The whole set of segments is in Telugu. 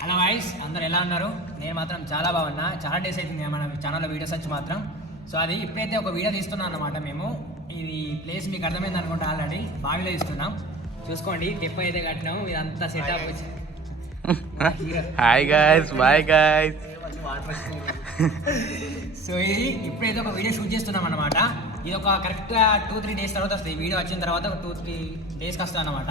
హలో వాయిస్ అందరు ఎలా ఉన్నారు? నేను మాత్రం చాలా బాగున్నా. చాలా డేస్ అవుతుంది మన ఛానల్లో వీడియోస్ వచ్చి మాత్రం. సో అది ఇప్పుడైతే ఒక వీడియో తీస్తున్నాం అన్నమాట. మేము ఇది ప్లేస్ మీకు అర్థమైంది అనుకుంటా, ఆల్రెడీ బావిలో తీస్తున్నాం. చూసుకోండి, తెప్ప అయితే కట్టినాము, ఇదంతా సెటప్ వచ్చి. Hi guys, bye guys. So ఇది ఇప్పుడైతే ఒక వీడియో షూట్ చేస్తున్నాం అన్నమాట. ఇది ఒక కరెక్ట్గా 2-3 డేస్ తర్వాత వస్తుంది. వీడియో వచ్చిన తర్వాత ఒక 2-3 డేస్కి వస్తుంది అన్నమాట.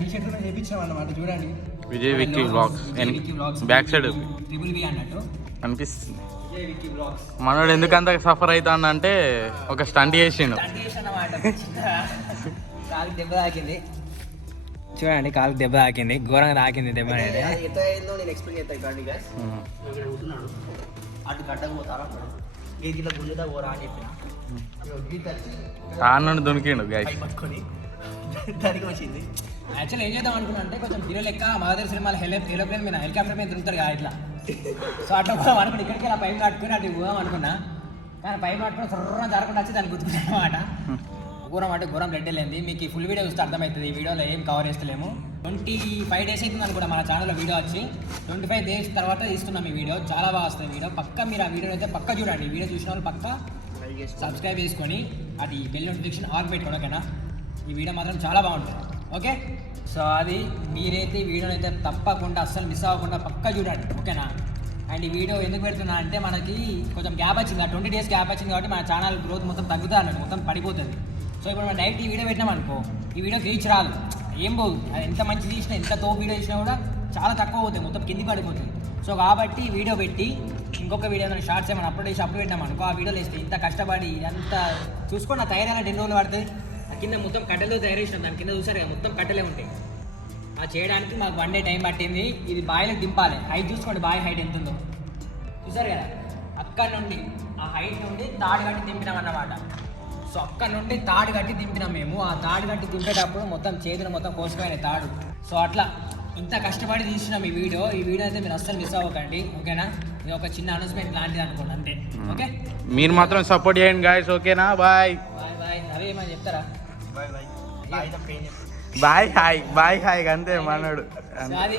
టీషర్ట్ కూడా చేయించాం అన్నమాట. చూడండి, Vijay Vicky vlogs back side triple V అన్నట్టు అనిపిస్తుంది. విజయ్ విక్కీ వ్లాగ్స్. మనోడు ఎందుకంత సఫర్ అవుతాడు అంటే ఒక స్టంట్ చేసిండు. కాలుకి దెబ్బ తాకింది, చూడండి, కాలుకి దెబ్బ తాకింది, ఘోరంగా తాకింది దెబ్బ అనేది. తాను దునికిండు గైస్. యాక్చువల్ ఏం చేద్దాం అనుకున్నా అంటే, కొంచెం హీరో లెక్క మగధీర సినిమాలో ఏరోప్లేన్ మీద హెలికాప్టర్ మీద తిరుగుతారు కదా ఇట్లా. సో అట్లా పోదాం అనుకున్నా, ఇక్కడికి ఇలా పైపు కట్టుకుని అటు పోదాం అనుకున్నా. కానీ పైపు కట్టుకుని సర్రం జరగకుండా వచ్చి దాన్ని గుర్తుకున్నాను అనమాట. ఘోరం అంటే ఘోరం బ్లడ్ వెళ్ళింది. మీకు ఈ ఫుల్ వీడియో చూస్తే అర్థమవుతుంది. ఈ వీడియోలో ఏం కవర్ చేస్తలేము. 25 డేస్ అవుతుంది అనుకుంటా మన ఛానల్లో వీడియో వచ్చి. 25 డేస్ తర్వాత తీస్తున్నాం ఈ వీడియో. చాలా బాగా వస్తుంది వీడియో. పక్క మీరు ఆ వీడియో అయితే పక్క చూడండి. వీడియో చూసిన వాళ్ళు పక్క సబ్స్క్రైబ్ చేసుకొని అది బెల్ నోటిఫికేషన్ ఆన్ పెట్టుకోండి, ఓకేనా? ఈ వీడియో మాత్రం చాలా బాగుంటుంది, ఓకే? సో అది మీరైతే ఈ వీడియోని అయితే తప్పకుండా అస్సలు మిస్ అవ్వకుండా పక్క చూడండి, ఓకేనా? అండ్ ఈ వీడియో ఎందుకు పెడుతున్నా అంటే, మనకి కొంచెం గ్యాప్ వచ్చింది, 20 డేస్ గ్యాప్ వచ్చింది కాబట్టి మన ఛానల్ గ్రోత్ మొత్తం తగ్గుతుంది అన్నట్టు, మొత్తం పడిపోతుంది. సో ఇప్పుడు మనం డైరెక్ట్ ఈ వీడియో పెట్టినాం అనుకో, ఈ వీడియోకి రీచ్ రాదు, ఏం పోదు. అది ఎంత మంచి తీసినా, ఎంత తోపు వీడియో తీసినా కూడా చాలా తక్కువ అవుతుంది, మొత్తం కింది పడిపోతుంది. సో కాబట్టి ఈ వీడియో పెట్టి ఇంకొక వీడియో ఏమైనా షార్ట్స్ ఏమైనా అప్లోడ్ చేసి అప్లోడ్ పెట్టాం అనుకో, ఆ వీడియోలు వేస్తే ఇంత కష్టపడి అంత చూసుకొని నా తయారైన 10 రోజులు పడుతుంది. ఆ కింద మొత్తం కట్టెలతో తయారు చేసినాం, దాని కింద చూసారు కదా మొత్తం కట్టెలే ఉంటాయి. ఆ చేయడానికి మాకు 1 డే టైం పట్టింది. ఇది బాయిలకు దింపాలి. హైట్ చూసుకోండి, బాయ్ హైట్ ఎంత ఉందో చూసారు కదా. అక్కడ నుండి ఆ హైట్ నుండి తాడు కట్టి దింపినాం అన్నమాట. సో అక్కడ నుండి తాడు కట్టి దింపినాం మేము. ఆ తాడు కట్టి దింపేటప్పుడు మొత్తం చేతులు మొత్తం కోసుకుపోయినాయి తాడు. సో అట్లా ఇంత కష్టపడి తీసినాం ఈ వీడియో. ఈ వీడియో అయితే మీరు అస్సలు మిస్ అవ్వకండి, ఓకేనా? ఇది ఒక చిన్న అనౌన్స్మెంట్ లాంటిది అనుకోండి, అంతే, ఓకే? మీరు మాత్రం సపోర్ట్ చేయండి గాయ్స్, ఓకేనా? Bye bye bye. అవి ఏమని చెప్తారా? బాయ్ హాయ్, బాయ్ హాయ్ అంతే మనోడు. అది